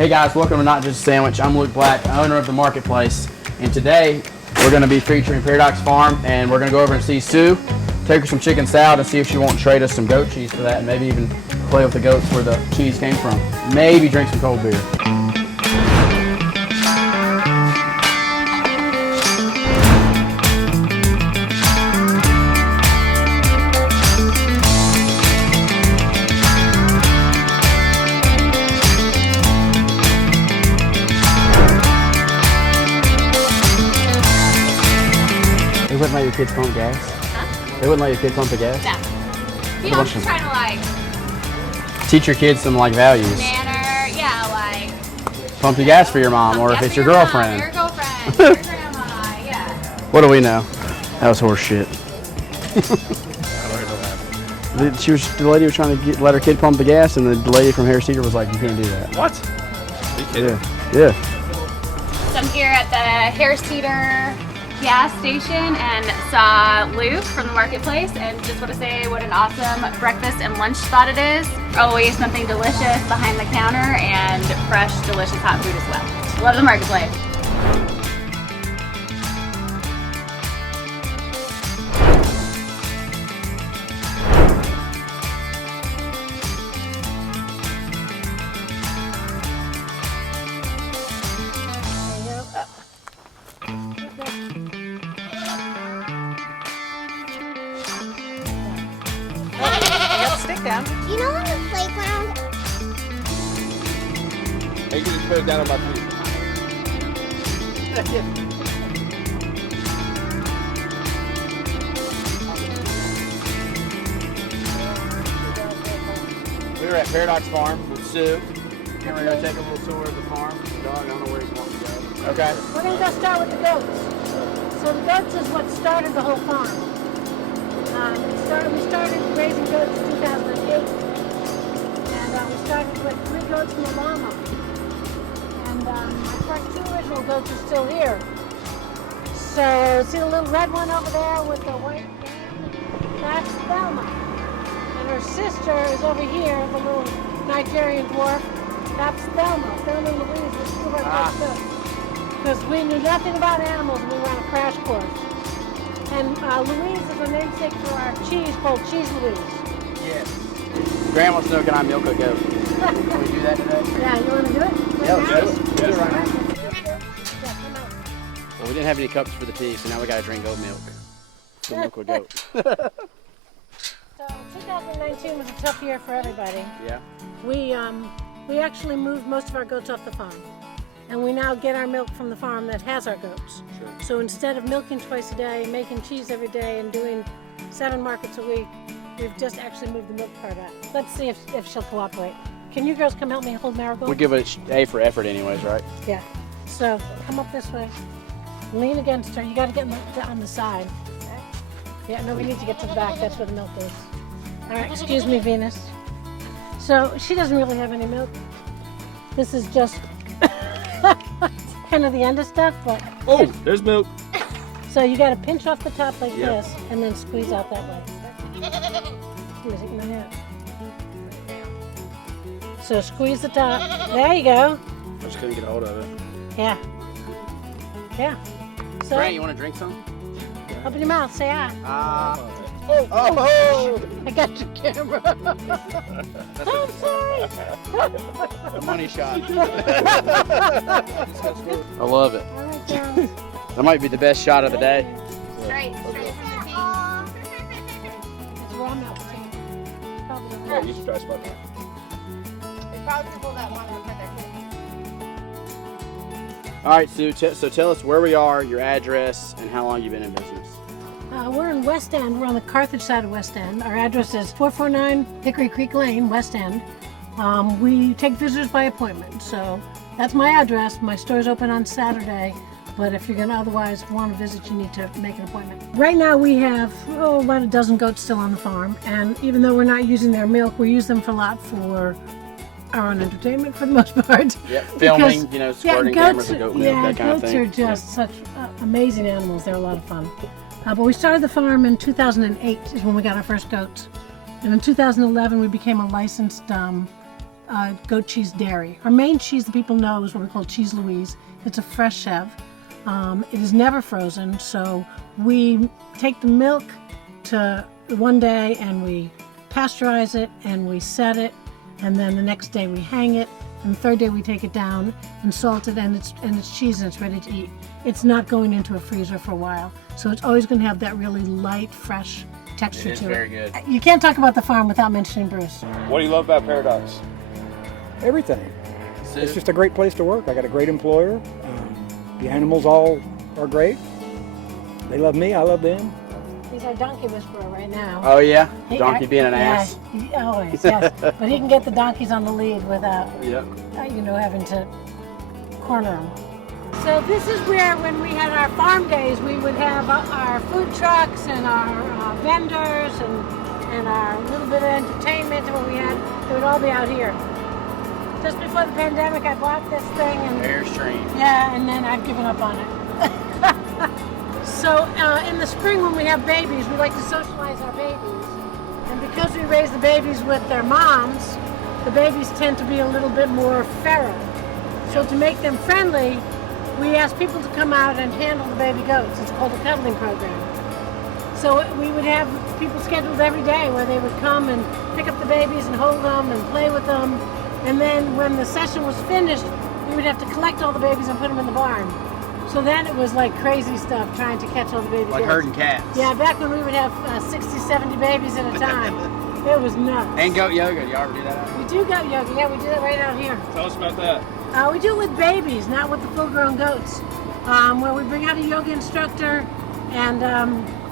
Hey guys, welcome to Not Just a Sandwich. I'm Luke Black, owner of the marketplace, and today we're going to be featuring Paradox Farm, and we're going to go over and see Sue, take her some chicken salad, and see if she won't trade us some goat cheese for that, and maybe even play with the goats where the cheese came from. Maybe drink some cold beer. They wouldn't let your kids pump gas? Huh? They wouldn't let your kids pump the gas? No. You know, I'm just trying to like... Teach your kids some like values. Manner, yeah, like... Pump the gas for your mom, or if it's your girlfriend. Your girlfriend, your grandma, yeah. What do we know? That was horse shit. The lady was trying to let her kid pump the gas, and the lady from Harris Teeter was like, "You can't do that." What? Are you kidding? Yeah. So I'm here at the Harris Teeter gas station and saw Luke from the marketplace, and just want to say what an awesome breakfast and lunch spot it is. Always something delicious behind the counter and fresh, delicious hot food as well. Love the marketplace. Stick down. You know on the playground? Hey, you can just put it down on my feet. We were at Paradox Farm with Sue, and we're gonna take a little tour of the farm. The dog, I don't know where he's wanting to go. Okay. We're going to go start with the goats. So the goats is what started the whole farm. We started raising goats in 2008, and we started with 3 goats and a llama. And my first 2 original goats are still here. So see the little red one over there with the white band? That's Thelma. And her sister is over here, the little Nigerian dwarf. That's Thelma. Thelma and Louise were 2 of our first goats. Because we knew nothing about animals and we were on a crash course. And Louise is a namesake for our cheese called Cheese Louise. Yes. Grandma wants to know, can I milk a goat? Can we do that today? Yeah, you want to do it? Yeah, let's do it. Yes. Right now. Yeah, come on. Well, we didn't have any cups for the tea, so now we gotta drink goat milk. So milk a goat. So 2019 was a tough year for everybody. Yeah. We actually moved most of our goats off the farm. And we now get our milk from the farm that has our goats. Sure. So instead of milking twice a day, making cheese every day, and doing 7 markets a week, we've just actually moved the milk part out. Let's see if she'll cooperate. Can you girls come help me hold Marigold? We give it A for effort anyways, right? Yeah. So come up this way. Lean against her. You got to get on the side. Yeah, no, we need to get to the back. That's where the milk is. All right, excuse me, Venus. So she doesn't really have any milk. This is just kind of the end of stuff, but Oh, there's milk. so you got to pinch off the top like Yep. this, and then squeeze out that way. Who is it in my hand? So squeeze the top. There you go. I just couldn't get a hold of it. Yeah. Yeah. So Grant, you want to drink some? open your mouth. Say ah. Oh! I got your camera. I'm sorry. A money shot. I love it. All right, girls. That might be the best shot of the day. Straight. It's raw milk. Probably Yeah, you should try spot that. All right, Sue, so tell us where we are, your address, and how long you've been in business. We're in West End. We're on the Carthage side of West End. Our address is 449 Hickory Creek Lane, West End. We take visitors by appointment, so that's my address. My store's open on Saturday, but if you're going to otherwise want to visit, you need to make an appointment. Right now we have about a dozen goats still on the farm, and even though we're not using their milk, we use them a lot for our own entertainment for the most part. Yep, filming, squirting cameras and goat milk, yeah, that kind of goats thing. are just such amazing animals. They're a lot of fun. But we started the farm in 2008 is when we got our first goats. And in 2011 we became a licensed goat cheese dairy. Our main cheese that people know is what we call Cheese Louise. It's a fresh chev. It is never frozen, so we take the milk to one day and we pasteurize it and we set it, and then the next day we hang it, and the third day we take it down and salt it, and it's cheese and it's ready to eat. It's not going into a freezer for a while, so it's always going to have that really light, fresh texture It is to very good. You can't talk about the farm without mentioning Bruce. What do you love about Paradox? Everything. Sue? It's just a great place to work. I got a great employer. The animals all are great. They love me, I love them. He's our donkey whisperer right now. Oh yeah, donkey being an Yeah, ass. Always, yes. But he can get the donkeys on the lead without, Yep. having to corner them. So this is where, when we had our farm days, we would have our food trucks and our vendors and our little bit of entertainment and what we had. It would all be out here. Just before the pandemic, I bought this thing and Airstream. yeah, and then I've given up on it. So in the spring when we have babies, we like to socialize our babies. And because we raise the babies with their moms, the babies tend to be a little bit more feral. So to make them friendly, we ask people to come out and handle the baby goats. It's called a cuddling program. So we would have people scheduled every day where they would come and pick up the babies and hold them and play with them. And then when the session was finished, we would have to collect all the babies and put them in the barn. So then it was like crazy stuff trying to catch all the baby Like goats. herding cats. Yeah, back when we would have 60, 70 babies at a time. It was nuts. And goat yoga. Do y'all ever do that? We do goat yoga. Yeah, we do that right out here. Tell us about that. We do it with babies, not with the full-grown goats. Where we bring out a yoga instructor, and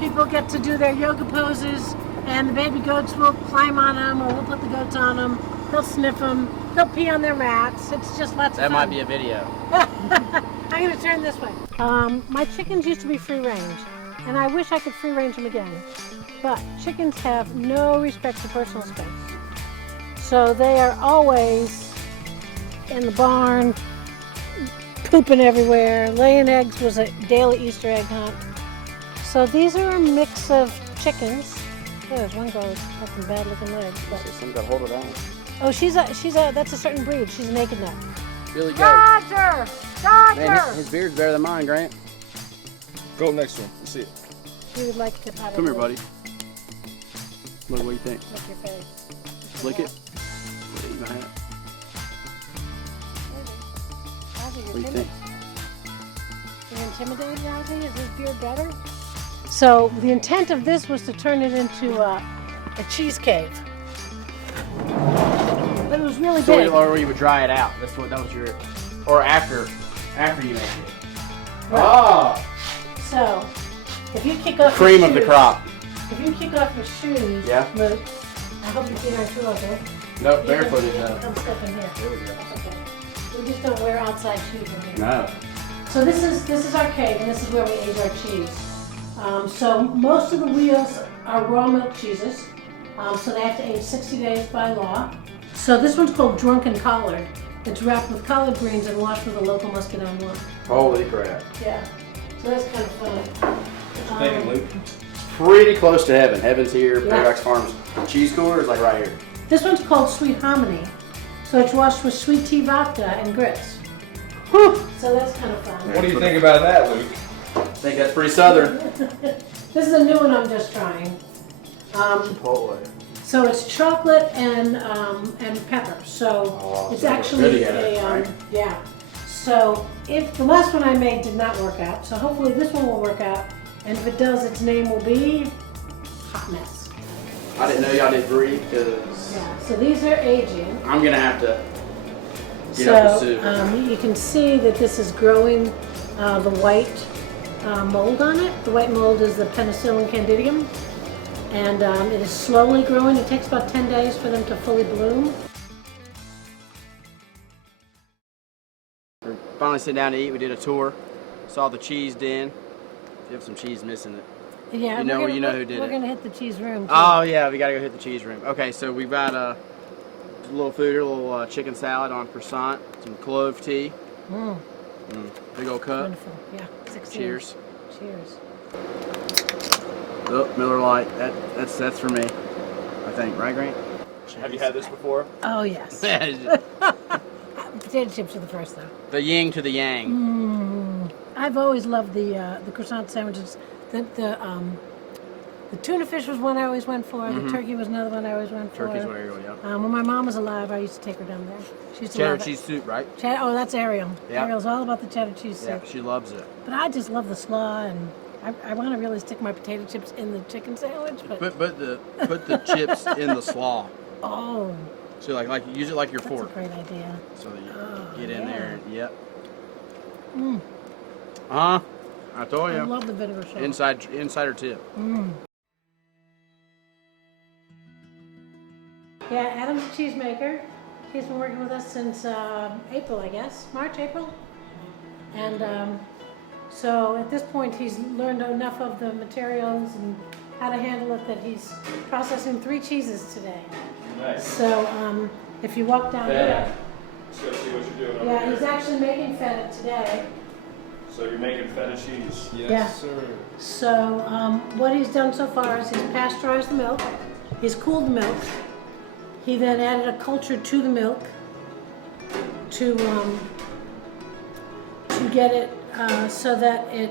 people get to do their yoga poses, and the baby goats will climb on them, or we'll put the goats on them. They'll sniff them. They'll pee on their mats. It's just lots of That fun. might be a video. I'm going to turn this way. My chickens used to be free range, and I wish I could free range them again. But chickens have no respect for personal space. So they are always in the barn, pooping everywhere. Laying eggs was a daily Easter egg hunt. So these are a mix of chickens. Oh, there's one girl with some bad looking legs. But... Some got hold of that one. Oh, that's a certain breed. She's a naked nut. Billy goat. Roger! Roger! Man, his beard's better than mine, Grant. Go next one. Let's see it. She would like to pat Come here, her buddy. Look, what do you think? Lick your face. Lick it. Eat my hat. What do you think? You're intimidated, Ozzy? Is his beard better? So the intent of this was to turn it into a cheese cave. But it was really So big. or you would dry it out. That was your, or after you make it. Right. Oh, So if you kick off cream your of the shoes- crop. If you kick off your shoes, Yeah. Luke, I hope your feet aren't too open. Nope, barefooted You though. can come step in here. There we go. That's okay. We just don't wear outside shoes in here. No. So this is our cave, and this is where we age our cheese. So most of the wheels are raw milk cheeses, so they have to age 60 days by law. So this one's called Drunken Collard. It's wrapped with collard greens and washed with a local muscadine wine. Holy crap. Yeah, so that's kind of fun. Thank you, Luke. Pretty close to heaven. Heaven's here. Yeah. Paradox Farms cheese cooler is like right here. This one's called Sweet Hominy. So it's washed with sweet tea vodka and grits. Whew. So that's kind of fun. What do you think about that, Luke? I think that's pretty southern. This is a new one I'm just trying. Chipotle. So it's chocolate and pepper. So Oh, it's so actually good together, right? yeah. So if the last one I made did not work out, so hopefully this one will work out. And if it does, its name will be Hot Mess. I didn't know y'all did brie because Yeah. So these are aging. I'm gonna have to get up So the soup. you can see that this is growing the white mold on it. The white mold is the Penicillium candidium. And it is slowly growing. It takes about 10 days for them to fully bloom. We're finally sitting down to eat. We did a tour. Saw the cheese den. You have some cheese missing it. Yeah, You know- we're gonna, you know who did We're it. gonna hit the cheese room. Too. Oh yeah, we gotta go hit the cheese room. Okay, so we've got a little food here, a little chicken salad on croissant, some clove tea, big old cup. Wonderful. Yeah. 16. Cheers. Cheers. Oh, Miller Lite. That's for me. I think, right, Grant? Have you had this before? Oh, yes. The Potato chips are the first, though. yin to the yang. I've always loved the croissant sandwiches. The tuna fish was one I always went for. The turkey was another one I always went for. Turkey's what I go, yeah. When my mom was alive, I used to take her down there. She used to Cheddar love cheese soup, right? Oh, that's Ariel. Yeah. Ariel's all about the cheddar cheese soup. Yeah, she loves it. But I just love the slaw, and I want to really stick my potato chips in the chicken sandwich. But Put the chips in the slaw. oh, So like use it like your that's fork. a great idea. So that you get in there. And, yep. I told I you. love the vinegar sauce. Insider tip. Yeah, Adam's a cheesemaker. He's been working with us since April, I guess. March, April. And so at this point, he's learned enough of the materials and how to handle it that he's processing 3 cheeses today. Nice. So if you walk down here, Let's go see what you're doing over yeah, here. he's actually making feta today. So you're making feta cheese? Yes, Yeah. sir. So what he's done so far is he's pasteurized the milk, he's cooled the milk, he then added a culture to the milk to get it so that it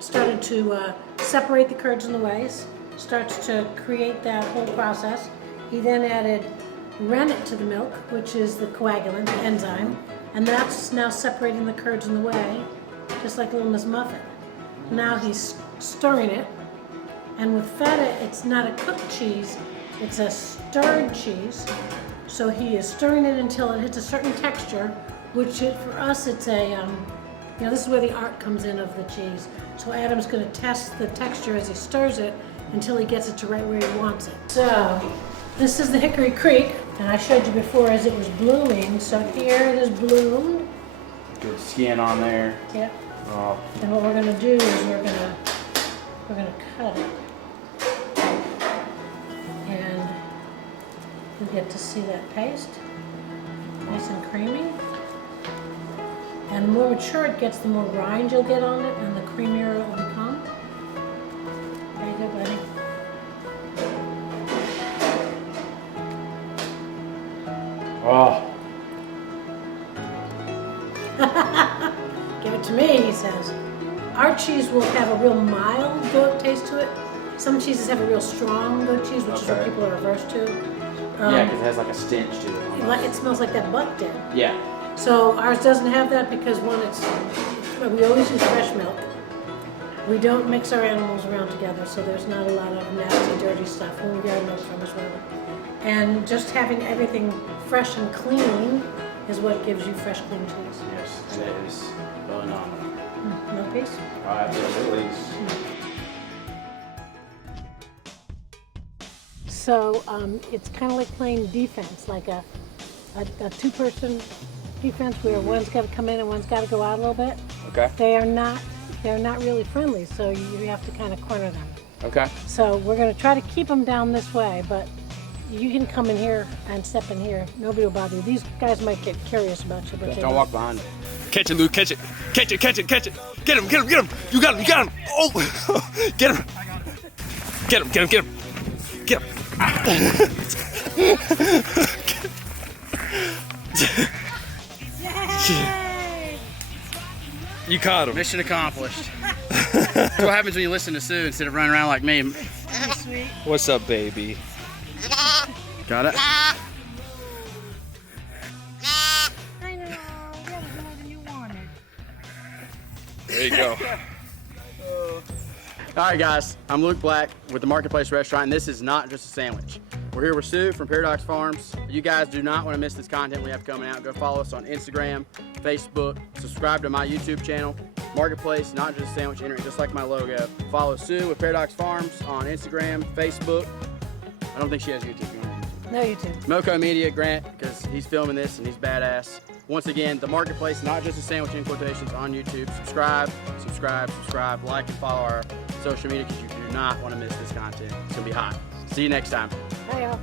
started to separate the curds and the wheys, starts to create that whole process. He then added rennet to the milk, which is the coagulant, the enzyme, and that's now separating the curds and the whey, just like Little Miss Muffet. Now he's stirring it, and with feta, it's not a cooked cheese, it's a stirred cheese. So he is stirring it until it hits a certain texture, which for us it's a, this is where the art comes in of the cheese. So Adam's going to test the texture as he stirs it until he gets it to right where he wants it. So this is the Hickory Creek, and I showed you before as it was blooming. So here it is bloomed. Good skin on there. Yep. Oh. And what we're going to do is we're going to cut it, and you get to see that paste, nice and creamy. And the more mature it gets, the more rind you'll get on it, and the creamier it will become. Very good, buddy. Oh. Give it to me, he says. Our cheese will have a real mild goat taste to it. Some cheeses have a real strong goat cheese, which is what people are averse to. Yeah, because it has like a stench to it. It smells like that buck did. Yeah. So ours doesn't have that because one, we always use fresh milk. We don't mix our animals around together, so there's not a lot of nasty, dirty stuff when we get our milk from as well. And just having everything fresh and clean is what gives you fresh, clean cheese. Yes, and it is phenomenal. No piece? Oh, absolutely. So it's kind of like playing defense, like a two-person defense where one's got to come in and one's got to go out a little bit. Okay. They're not really friendly, so you have to kind of corner them. Okay. So we're going to try to keep them down this way, but you can come in here and step in here. Nobody will bother you. These guys might get curious about you, but they Don't walk behind it. Catch it, Luke. Catch it. Catch it, catch it, catch it. Get him, get him, get him. You got him, you got him. Oh, get him. Get him, get him, get him. Get him. You caught him. Mission accomplished. That's what happens when you listen to Sue instead of running around like me. sweet. What's up, baby? Got it? I know. That was more than you wanted. There you go. All right, guys. I'm Luke Black with the Marketplace Restaurant, and this is not just a sandwich. We're here with Sue from Paradox Farms. You guys do not want to miss this content we have coming out. Go follow us on Instagram, Facebook, subscribe to my YouTube channel. Marketplace, not just a sandwich, enter it just like my logo. Follow Sue with Paradox Farms on Instagram, Facebook. I don't think she has YouTube. No, you too. Moco Media, Grant, because he's filming this and he's badass. Once again, the Marketplace, not just a sandwich in quotations, on YouTube. Subscribe, subscribe, subscribe, like and follow our social media because you do not want to miss this content. It's going to be hot. See you next time. Bye, y'all.